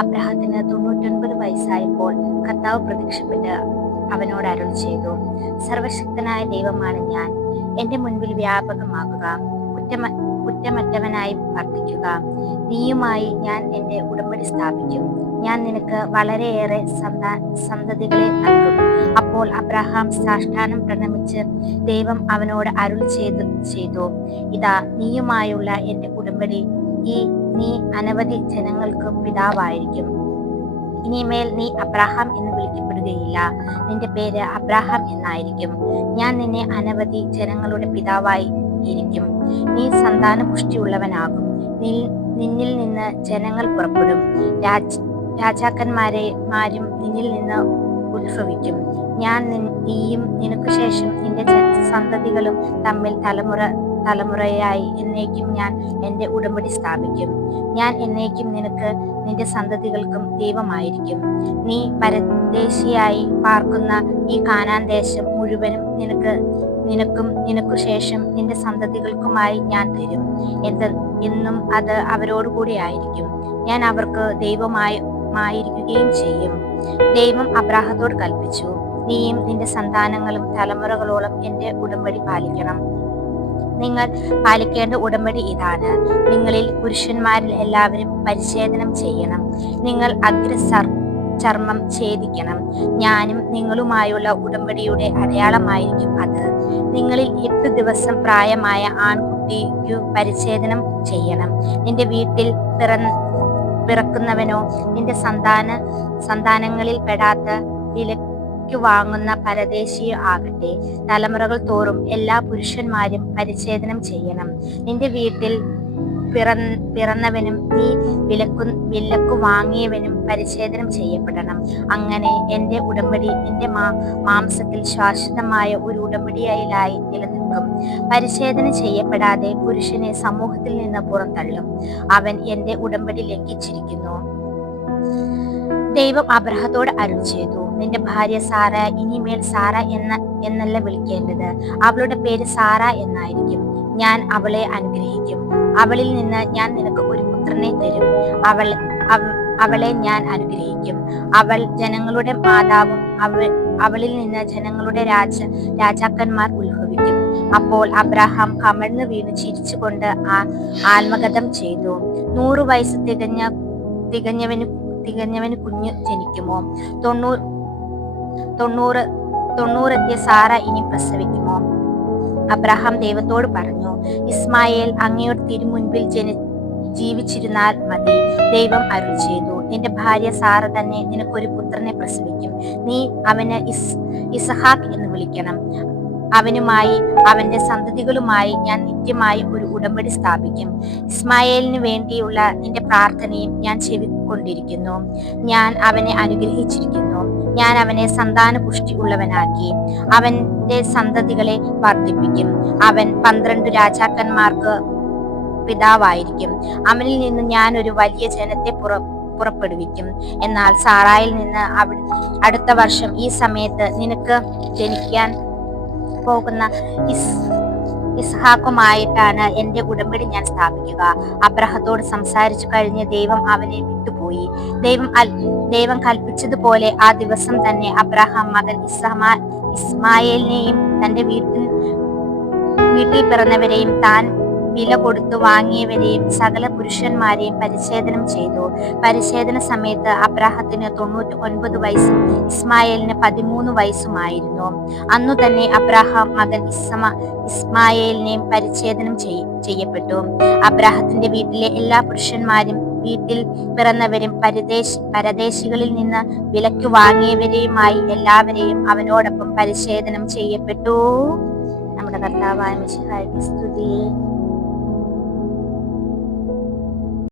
അബ്രഹാത്തിന് 99 വയസ്സായപ്പോൾ കർത്താവ് പ്രത്യക്ഷപ്പെട്ട് അവനോട് അരുളി ചെയ്തു, സർവശക്തനായ ദൈവമാണ് ഞാൻ. എന്റെ മുൻപിൽ വ്യാപകമാകുക, കുറ്റമറ്റവനായി വർദ്ധിക്കുക. നീയുമായി ഞാൻ എന്റെ ഉടമ്പടി സ്ഥാപിക്കും. ഞാൻ നിനക്ക് വളരെയേറെ സന്തതികളെ നൽകും. അപ്പോൾ അബ്രഹാം സാഷ്ടാംഗം പ്രണമിച്ച് ദൈവം അവനോട് അരുളി ചെയ്തു, ഇതാ നീയുമായുള്ള എന്റെ ഉടമ്പടി, നീ അനവധി ജനങ്ങൾക്ക് പിതാവായിരിക്കും. ഇനിമേൽ നീ അബ്രഹാം എന്ന് വിളിക്കപ്പെടുകയില്ല, നിന്റെ പേര് അബ്രഹാം എന്നായിരിക്കും. ഞാൻ നിന്നെ അനവധി ജനങ്ങളുടെ പിതാവായി ഇരിക്കും. നീ സന്താനപുഷ്ടിയുള്ളവനാകും. നിന്നിൽ നിന്ന് ജനങ്ങൾ പുറപ്പെടും, രാജാക്കന്മാരും നിന്നിൽ നിന്ന് ഉത്ഭവിക്കും. ഞാൻ നീയും നിനക്കു ശേഷം നിന്റെ സന്തതികളും തമ്മിൽ തലമുറയായി എന്നേക്കും ഞാൻ എന്റെ ഉടമ്പടി സ്ഥാപിക്കും. ഞാൻ എന്നേക്കും നിനക്ക് നിന്റെ സന്തതികൾക്കും ദൈവമായിരിക്കും. നീ പരദേശിയായി പാർക്കുന്ന ഈ കാനാൻ ദേശം മുഴുവനും നിനക്കും നിനക്കു ശേഷം നിന്റെ സന്തതികൾക്കുമായി ഞാൻ തരും എന്നും അത് അവരോടുകൂടി ആയിരിക്കും. ഞാൻ അവർക്ക് ദൈവമായിരിക്കുകയും ചെയ്യും. ദൈവം അബ്രാഹത്തോട് കൽപ്പിച്ചു, നീയും നിന്റെ സന്താനങ്ങളും തലമുറകളോളം എന്റെ ഉടമ്പടി പാലിക്കണം. നിങ്ങൾ പാലിക്കേണ്ട ഉടമ്പടി ഇതാണ്. നിങ്ങളിൽ പുരുഷന്മാരിൽ എല്ലാവരും പരിച്ഛേദനം ചെയ്യണം. നിങ്ങൾ ചർമ്മം ഛേദിക്കണം. ഞാനും നിങ്ങളുമായുള്ള ഉടമ്പടിയുടെ അടയാളമായിരിക്കും അത്. നിങ്ങളിൽ 8 ദിവസം പ്രായമായ ആൺകുട്ടിക്കു പരിച്ഛേദനം ചെയ്യണം. നിന്റെ വീട്ടിൽ പിറക്കുന്നവനോ നിന്റെ സന്താനങ്ങളിൽ പെടാത്ത വാങ്ങുന്ന പരദേശിയോ ആകട്ടെ, തലമുറകൾ തോറും എല്ലാ പുരുഷന്മാരും പരിച്ഛേദനം ചെയ്യണം. നിന്റെ വീട്ടിൽ പിറന്നവനും നീ വിലക്കു വാങ്ങിയവനും പരിച്ഛേദനം ചെയ്യപ്പെടണം. അങ്ങനെ എന്റെ ഉടമ്പടി നിന്റെ മാംസത്തിൽ ശാശ്വതമായ ഒരു ഉടമ്പടിയായി നിലനിൽക്കും. പരിച്ഛേദനം ചെയ്യപ്പെടാതെ പുരുഷനെ സമൂഹത്തിൽ നിന്ന് പുറന്തള്ളും. അവൻ എന്റെ ഉടമ്പടി ലംഘിച്ചിരിക്കുന്നു. ദൈവം അബ്രഹത്തോട് അരുളി ചെയ്തു, നിന്റെ ഭാര്യ സാറ ഇനിമേൽ സാറ എന്നല്ല വിളിക്കേണ്ടത്, അവളുടെ പേര് സാറ എന്നായിരിക്കും. ഞാൻ അവളെ അനുഗ്രഹിക്കും. അവളിൽ നിന്ന് ഞാൻ നിനക്ക് ഒരു പുത്രനെ തരും. അവളെ ഞാൻ അനുഗ്രഹിക്കും. അവൾ ജനങ്ങളുടെ മാതാവും അവളിൽ നിന്ന് ജനങ്ങളുടെ രാജാക്കന്മാർ ഉത്ഭവിക്കും. അപ്പോൾ അബ്രഹാം കമഴ്ന്നു വീണ് ചിരിച്ചുകൊണ്ട് ആത്മഗതം ചെയ്തു, 100 വയസ്സ് തികഞ്ഞവന് കുഞ്ഞു ജനിക്കുമോ? 90 എത്തിയ സാറ ഇനി പ്രസവിക്കുമോ? അബ്രഹാം ദൈവത്തോട് പറഞ്ഞു, ഇസ്മായേൽ അങ്ങയുടെ തിരുമുൻപിൽ ജീവിച്ചിരുന്നാൽ മതി. ദൈവം അരുളി ചെയ്തു, നിന്റെ ഭാര്യ സാറ തന്നെ നിനക്കൊരു പുത്രനെ പ്രസവിക്കും. നീ അവന് ഇസഹാക്ക് എന്ന് വിളിക്കണം. അവനുമായി അവന്റെ സന്തതികളുമായി ഞാൻ നിത്യമായി ഒരു ഉടമ്പടി സ്ഥാപിക്കും. ഇസ്മായേലിന് വേണ്ടിയുള്ള നിന്റെ പ്രാർത്ഥനയും ഞാൻ ചെവിക്കൊണ്ടിരിക്കുന്നു. ഞാൻ അവനെ അനുഗ്രഹിച്ചിരിക്കുന്നു. ഞാൻ അവനെ സന്താനപുഷ്ടി ഉള്ളവനാക്കി അവന്റെ സന്തതികളെ വർദ്ധിപ്പിക്കും. അവൻ 12 രാജാക്കന്മാർക്ക് പിതാവായിരിക്കും. അവനിൽ നിന്ന് ഞാൻ ഒരു വലിയ ജനത്തെ പുറപ്പെടുവിക്കും. എന്നാൽ സാറായിൽ നിന്ന് അടുത്ത വർഷം ഈ സമയത്ത് നിനക്ക് ജനിക്കാൻ പോകുന്ന ഇസ്ഹാക്കുമായിട്ടാണ് എന്റെ ഉടമ്പടി ഞാൻ സ്ഥാപിക്കുക. അബ്രഹത്തോട് സംസാരിച്ചു കഴിഞ്ഞ് ദൈവം അവനെ വിട്ടുപോയി. ദൈവം കൽപ്പിച്ചതുപോലെ ആ ദിവസം തന്നെ അബ്രഹാം മകൻ ഇസ്മായേലിനെയും തന്റെ വീട്ടിൽ പിറന്നവരെയും താൻ വില കൊടുത്തു വാങ്ങിയവരെയും സകല പുരുഷന്മാരെയും പരിച്ഛേദനം ചെയ്തു. പരിച്ഛേദന സമയത്ത് അബ്രാഹത്തിന് 99 വയസ്സും ഇസ്മായേലിന് 13 വയസ്സുമായിരുന്നു. അന്നു തന്നെ അബ്രാഹാം മകൻ ഇസ്മായേലിനെയും പരിച്ഛേദനം ചെയ്യപ്പെട്ടു. അബ്രാഹത്തിന്റെ വീട്ടിലെ എല്ലാ പുരുഷന്മാരും വീട്ടിൽ പിറന്നവരും പരദേശികളിൽ നിന്ന് വിലയ്ക്ക് വാങ്ങിയവരെയുമായി എല്ലാവരെയും അവനോടൊപ്പം പരിച്ഛേദനം ചെയ്യപ്പെട്ടു. നമ്മുടെ കർത്താവായ മിശിഹായ്ക്ക് സ്തുതി.